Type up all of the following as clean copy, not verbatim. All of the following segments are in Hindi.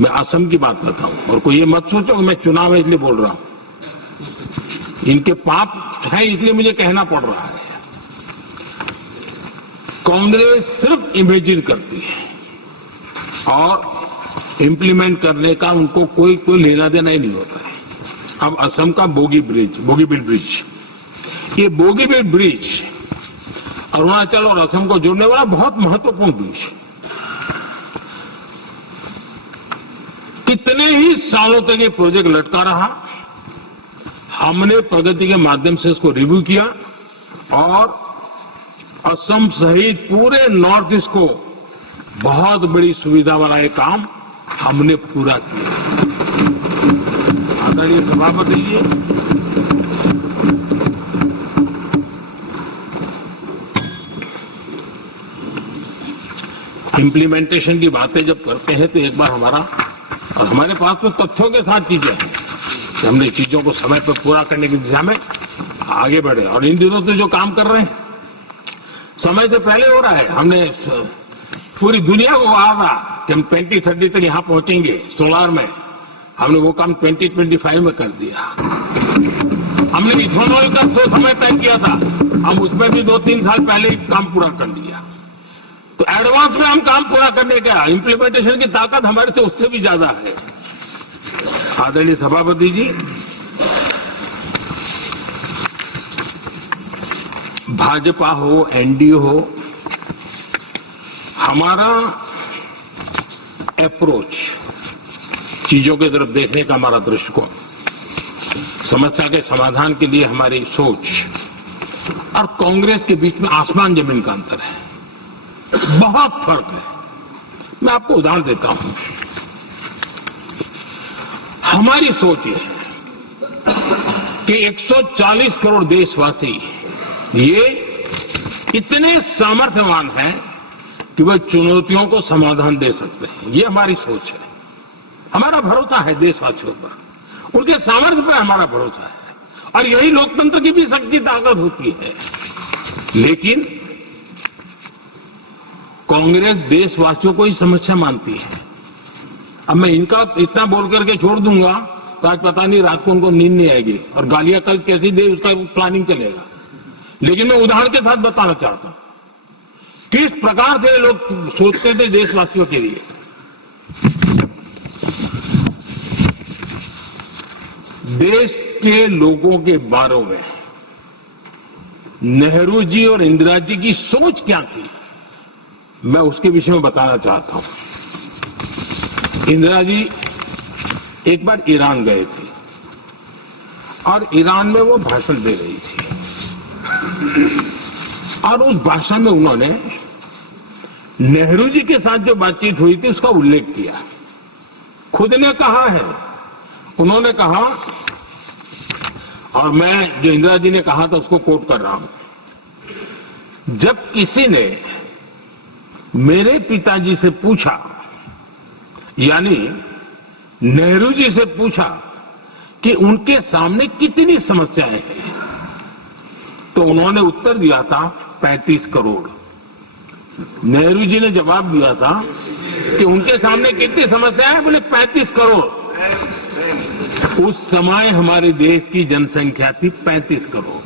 मैं असम की बात करता हूं, और कोई ये मत सोचो कि मैं चुनाव है इसलिए बोल रहा हूं। इनके पाप है इसलिए मुझे कहना पड़ रहा है। कांग्रेस सिर्फ इमेजिन करती है और इम्प्लीमेंट करने का उनको कोई लेना देना ही नहीं होता है। अब असम का बोगीबील ब्रिज, ये बोगीबील ब्रिज अरुणाचल और असम को जोड़ने वाला बहुत महत्वपूर्ण ब्रिज, कितने ही सालों तक ये प्रोजेक्ट लटका रहा। हमने प्रगति के माध्यम से इसको रिव्यू किया और असम सहित पूरे नॉर्थ ईस्ट को बहुत बड़ी सुविधा वाला ये काम हमने पूरा किया। आदरणीय सभापति जी, इम्प्लीमेंटेशन की बातें जब करते हैं तो एक बार हमारे पास तो तथ्यों के साथ चीजें हैं कि हमने चीजों को समय पर पूरा करने की दिशा में आगे बढ़े। और इन दिनों तो जो काम कर रहे हैं समय से पहले हो रहा है। हमने पूरी दुनिया को कहा था कि हम 2030 तक यहां पहुंचेंगे सोलार में, हमने वो काम 2025 में कर दिया। हमने इथेनॉल का समय तय किया था, हम उसमें भी 2-3 साल पहले ही काम पूरा कर लिया। तो एडवांस में हम काम पूरा करने का, इंप्लीमेंटेशन की ताकत हमारे से उससे भी ज्यादा है। आदरणीय सभापति जी, भाजपा हो, एनडीए हो, हमारा अप्रोच, चीजों की तरफ देखने का हमारा दृष्टिकोण, समस्या के समाधान के लिए हमारी सोच और कांग्रेस के बीच में आसमान जमीन का अंतर है, बहुत फर्क है। मैं आपको उदाहरण देता हूं। हमारी सोच ये है कि 140 करोड़ देशवासी ये इतने सामर्थ्यवान हैं कि वह चुनौतियों को समाधान दे सकते हैं। ये हमारी सोच है, हमारा भरोसा है देशवासियों पर, उनके सामर्थ्य पर हमारा भरोसा है और यही लोकतंत्र की भी सच्ची ताकत होती है। लेकिन कांग्रेस देशवासियों को ही समस्या मानती है। अब मैं इनका इतना बोल करके छोड़ दूंगा तो आज पता नहीं रात को उनको नींद नहीं आएगी और गालियां कल कैसी दे उसका प्लानिंग चलेगा। लेकिन मैं उदाहरण के साथ बताना चाहता हूं किस प्रकार से लोग सोचते थे देशवासियों के लिए। देश के लोगों के बारे में नेहरू जी और इंदिरा जी की सोच क्या थी, मैं उसके विषय में बताना चाहता हूं। इंदिरा जी एक बार ईरान गए थे और ईरान में वो भाषण दे रही थी और उस भाषण में उन्होंने नेहरू जी के साथ जो बातचीत हुई थी उसका उल्लेख किया। खुद ने कहा है, उन्होंने कहा, और मैं जो इंदिरा जी ने कहा था उसको कोट कर रहा हूं, जब किसी ने मेरे पिताजी से पूछा, यानी नेहरू जी से पूछा कि उनके सामने कितनी समस्याएं हैं, तो उन्होंने उत्तर दिया था 35 करोड़। नेहरू जी ने जवाब दिया था कि उनके सामने कितनी समस्याएं हैं, बोले 35 करोड़। उस समय हमारे देश की जनसंख्या थी 35 करोड़।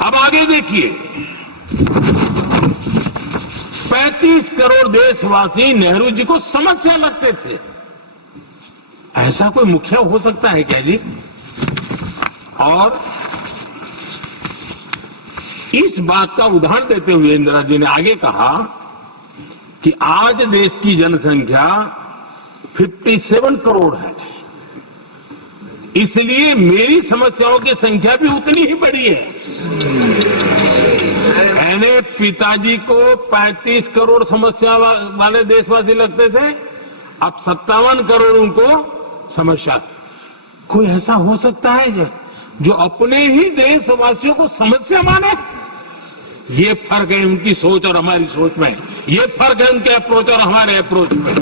अब आगे देखिए, 35 करोड़ देशवासी नेहरू जी को समस्या लगते थे। ऐसा कोई मुखिया हो सकता है क्या जी? और इस बात का उदाहरण देते हुए इंदिरा जी ने आगे कहा कि आज देश की जनसंख्या 57 करोड़ है, इसलिए मेरी समस्याओं की संख्या भी उतनी ही बड़ी है। मैंने पिताजी को 35 करोड़ समस्या वाले देशवासी लगते थे, अब 57 करोड़ उनको समस्या। कोई ऐसा हो सकता है जो अपने ही देशवासियों को समस्या माने? ये फर्क है उनकी सोच और हमारी सोच में, ये फर्क है उनके अप्रोच और हमारे अप्रोच में।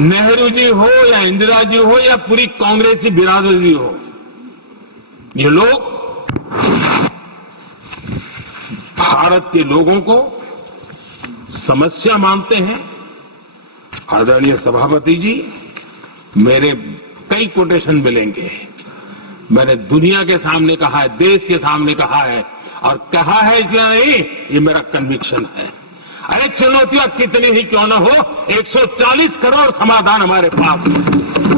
नेहरू जी हो या इंदिरा जी हो या पूरी कांग्रेसी बिरादरी हो, ये लोग भारत के लोगों को समस्या मानते हैं। आदरणीय सभापति जी, मेरे कई कोटेशन मिलेंगे। मैंने दुनिया के सामने कहा है, देश के सामने कहा है, और कहा है इसलिए नहीं, ये मेरा कन्विक्शन है। अरे चुनौतियां कितनी ही क्यों न हो, 140 करोड़ समाधान हमारे पास है।